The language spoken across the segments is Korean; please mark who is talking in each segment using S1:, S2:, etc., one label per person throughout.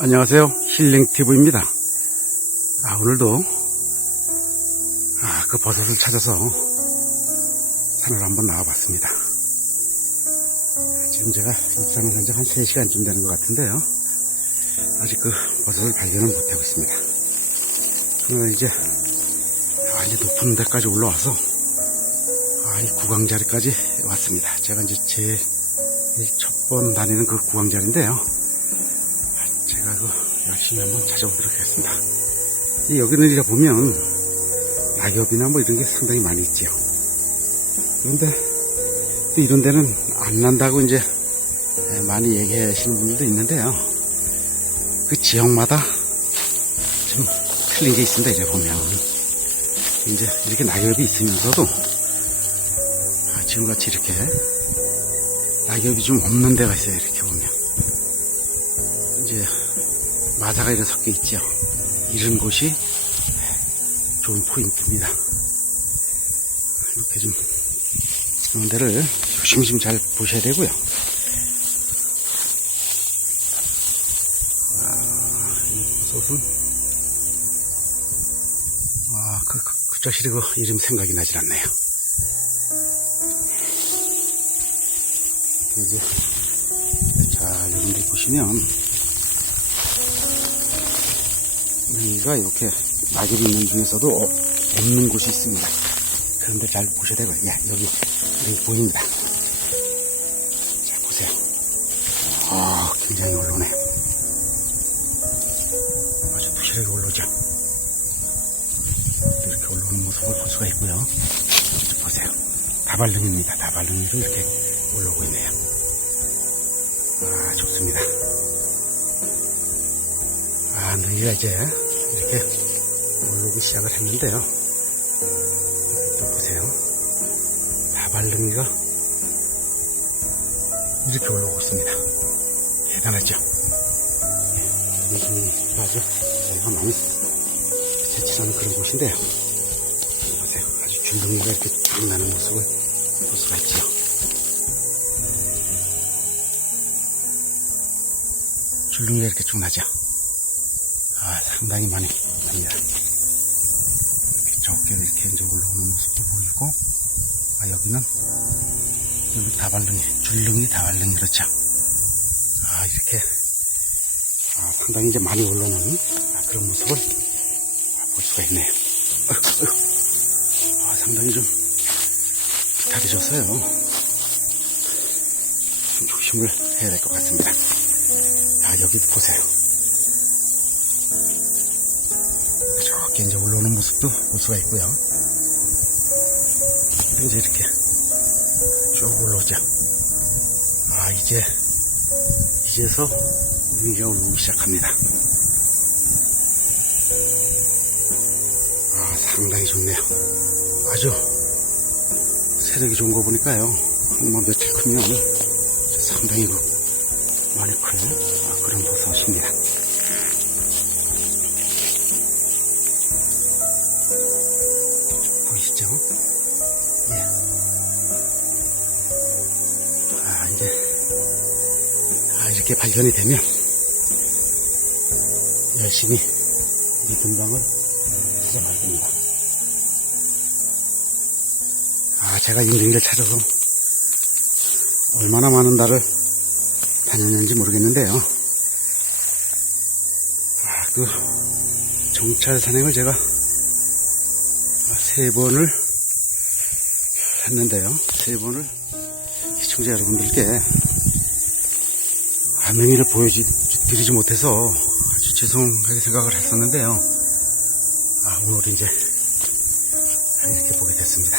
S1: 안녕하세요. 힐링티브입니다. 아, 오늘도, 아, 그 버섯을 찾아서 산을 한번 나와봤습니다. 지금 제가 입산을 한지 한 3시간쯤 되는 것 같은데요. 아직 그 버섯을 발견을 못하고 있습니다. 그러나 이제, 아, 이제 높은 데까지 올라와서, 아, 이 구강 자리까지 왔습니다. 제가 이제 제 첫 번 다니는 그 구강 자리인데요. 열심히 한번 찾아보도록 하겠습니다. 이 여기는 이제 보면 낙엽이나 뭐 이런 게 상당히 많이 있지요. 그런데 또 이런 데는 안 난다고 이제 많이 얘기하시는 분들도 있는데요. 그 지역마다 좀 틀린 게 있습니다. 이제 보면 이제 이렇게 낙엽이 있으면서도 아, 지금같이 이렇게 낙엽이 좀 없는 데가 있어요. 이렇게 마사가 이렇게 섞여 있죠. 이런 곳이 좋은 포인트입니다. 이렇게 좀 그런 데를 조심조심 잘 보셔야 되고요. 아, 이 솥은 아, 그, 그, 그 자식이 그 이름 생각이 나질 않네요. 이제 자, 여러분들 보시면 여기가 이렇게 낙엽이 있는 중에서도 어- 없는 곳이 있습니다. 그런데 잘 보셔야 되고요. 야, 여기, 여기 보입니다. 자, 보세요. 아, 굉장히 올라오네. 아주 부실하게 올라오죠. 이렇게 올라오는 모습을 볼 수가 있고요. 자, 보세요. 다발릉입니다. 다발릉이로 이렇게 올라오고 있네요. 아, 좋습니다. 아, 너희가 이제 이렇게 올라오기 시작을 했는데요. 또 보세요. 다발릉이가 이렇게 올라오고 있습니다. 대단하죠? 예, 이게 아주 내가 많이 제치하는 그런 곳인데요. 보세요. 아주 줄눈이가 이렇게 쭉 나는 모습을 볼 수가 있죠. 줄눈이가 이렇게 쭉 나죠. 아, 상당히 많이 납니다. 적게 이렇게 이제 올라오는 모습도 보이고, 아, 여기는, 여기 다발릉이, 줄릉이 다발릉이 그렇죠. 아, 이렇게, 아, 상당히 이제 많이 올라오는 아, 그런 모습을 아, 볼 수가 있네요. 아, 상당히 좀 비타해졌어요. 좀 조심을 해야 될 것 같습니다. 아, 여기도 보세요. 저렇게 이제 올라오는 모습도 볼 수가 있고요. 이제 이렇게 쭉 올라오죠. 아, 이제, 이제서 눈이가 올라오기 시작합니다. 아, 상당히 좋네요. 아주 세력이 좋은 거 보니까요. 한번 며칠 크면 상당히 그 많이 클 아, 그런 버섯입니다. 보이시죠? 예. 아, 이제, 아, 이렇게 발견이 되면, 열심히 이 근방을 찾아갈 겁니다. 아, 제가 인생을 찾아서 얼마나 많은 달을 다녔는지 모르겠는데요. 아, 그, 정찰 산행을 제가 아, 세 번을 했는데요. 세 번을 시청자 여러분들께 아, 명의를 보여드리지 못해서 아주 죄송하게 생각을 했었는데요. 아, 오늘 이제 이렇게 보게 됐습니다.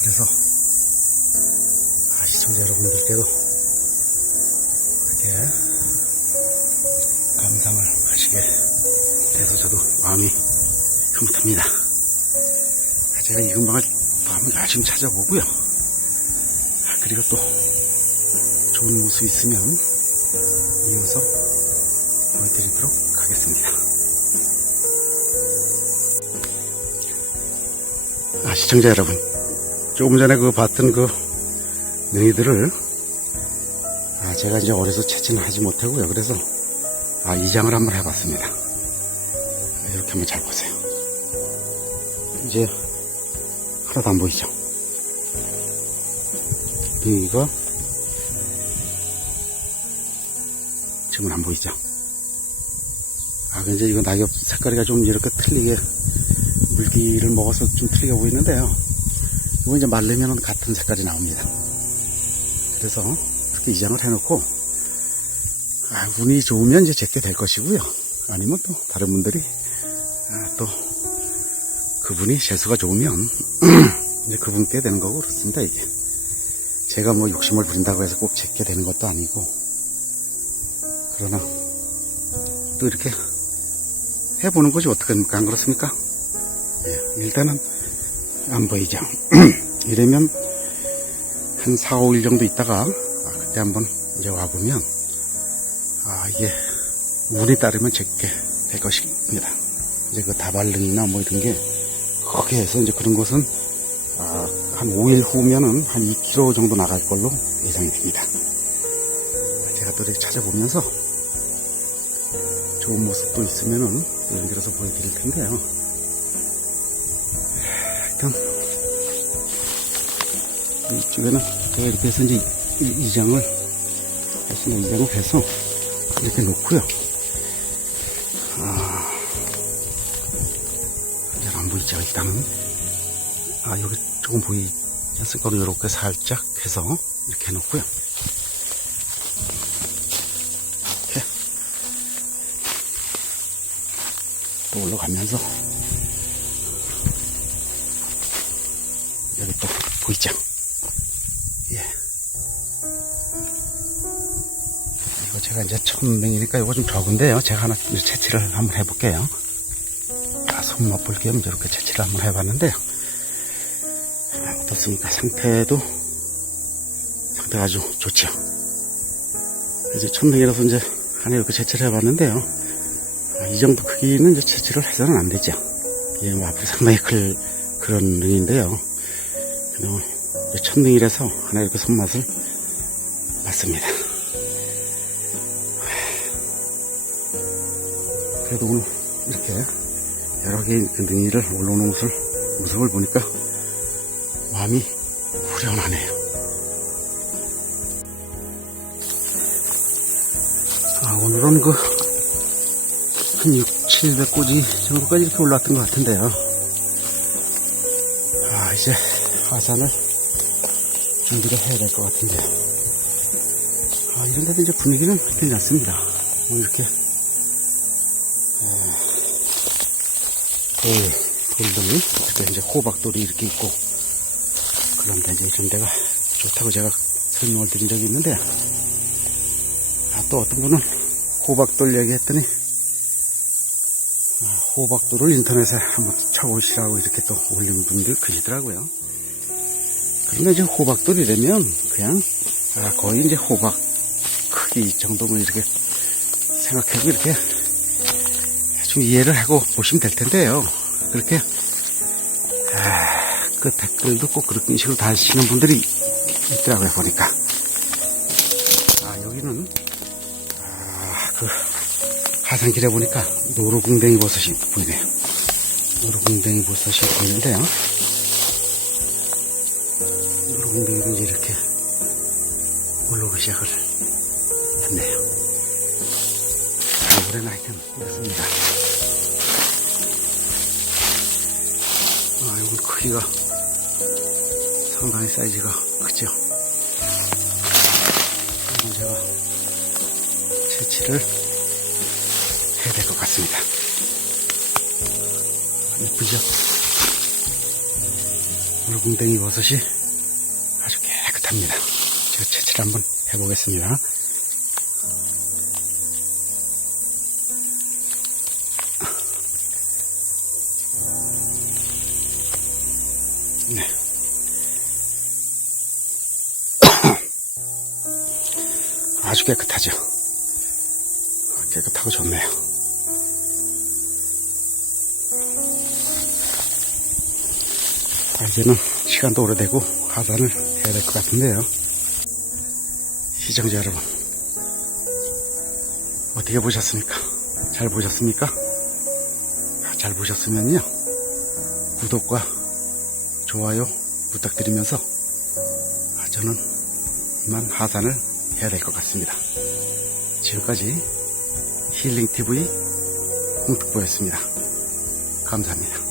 S1: 그래서 아, 시청자 여러분들께도 이렇게 감상을 하시게 돼서 저도 마음이 흐뭇합니다. 제가 이 근방을 또 한번 열심히 찾아보고요. 아, 그리고 또 좋은 모습 있으면 이어서 보여드리도록 하겠습니다. 아, 시청자 여러분. 조금 전에 그 봤던 그 능이들을 아, 제가 이제 어려서 채취는 하지 못하고요. 그래서 아, 이장을 한번 해봤습니다. 아, 이렇게 한번 잘 보세요. 이제 하나도 안 보이죠? 여기가 지금은 안 보이죠? 아, 근데 이거 낙엽 색깔이가 좀 이렇게 틀리게 물기를 먹어서 좀 틀리게 보이는데요. 이거 이제 말리면 같은 색깔이 나옵니다. 그래서 이렇게 이장을 해놓고 아, 운이 좋으면 이제 제게 될 것이고요. 아니면 또 다른 분들이 아, 또 그분이 재수가 좋으면 이제 그분께 되는 거고 그렇습니다 이게. 제가 뭐 욕심을 부린다고 해서 꼭 제게 되는 것도 아니고 그러나 또 이렇게 해보는 거지 어떡합니까 안 그렇습니까? 예, 일단은 안 보이죠. 이러면 한 4, 5일 정도 있다가 아, 그때 한번 이제 와보면 아 이게 운에 따르면 제게 될 것입니다. 이제 그 다발릉이나 뭐 이런 게 크게 해서 이제 그런 것은 아, 한 5일 후면은 한 2kg 정도 나갈 걸로 예상이 됩니다. 제가 또 이렇게 찾아보면서 좋은 모습도 있으면은 연결해서 보여드릴 텐데요. 하여튼 이쪽에는 제가 이렇게 해서 이제 이- 이 장을 다시는 이장을 해서 이렇게 놓고요. 아, 보이죠 일단은 아 여기 조금 보이지 않습니까? 이렇게 살짝 해서 이렇게 해놓고요. 이렇게 또 올라가면서 여기 또 보이죠? 예. 이거 제가 이제 천명이니까 이거 좀 적은데요. 제가 하나 채취를 한번 해볼게요. 아, 손맛 볼 겸 이렇게 채취를 한번 해봤는데요. 아, 어떻습니까? 상태도 상태가 아주 좋죠. 이제 천명이라서 이제 하나 이렇게 채취를 해봤는데요. 아, 이 정도 크기는 이제 채취를 해서는 안 되죠. 이게 뭐 앞으로 상당히 클 그런 능인데요. 그냥 천능이라서 하나 이렇게 손맛을 봤습니다. 그래도 오늘 이렇게 여러 개의 그 능이를 올라오는 모습을, 모습을 보니까 마음이 후련하네요. 아, 오늘은 그, 한 6, 700꼬지 정도까지 이렇게 올라왔던 것 같은데요. 아, 이제 화산을 준비를 해야 될 것 같은데. 아, 이런 데도 이제 분위기는 괜찮습니다. 뭐 이렇게, 돌, 돌들이, 이렇게 이제 호박돌이 이렇게 있고, 그런데 이제 이런 데가 좋다고 제가 설명을 드린 적이 있는데, 아, 또 어떤 분은 호박돌 얘기했더니, 아, 호박돌을 인터넷에 한번 쳐보시라고 이렇게 또 올린 분들 계시더라고요. 그런데 이제 호박돌이라면 그냥, 아, 거의 이제 호박 크기 정도면 이렇게 생각하고 이렇게 좀 이해를 하고 보시면 될 텐데요. 그렇게, 아, 그 댓글도 꼭 그런 식으로 다시는 분들이 있더라고요, 보니까. 아, 여기는, 아, 그, 하산길에 보니까 노루궁뎅이 버섯이 보이네요. 노루궁뎅이 버섯이 보이는데요. 노루궁뎅이를 이제 이렇게 올라오기 시작을 아, 이건 크기가 상당히 사이즈가 크죠. 이건 제가 채취를 해야 될 것 같습니다. 예쁘죠? 물궁뎅이 버섯이 아주 깨끗합니다. 제가 채취를 한번 해보겠습니다. 네. 아주 깨끗하죠. 깨끗하고 좋네요. 아, 이제는 시간도 오래되고 하산을 해야 될 것 같은데요. 시청자 여러분, 어떻게 보셨습니까? 잘 보셨습니까? 잘 보셨으면요. 구독과 좋아요 부탁드리면서 아, 저는 이만 하산을 해야 될 것 같습니다. 지금까지 힐링TV 홍특보였습니다. 감사합니다.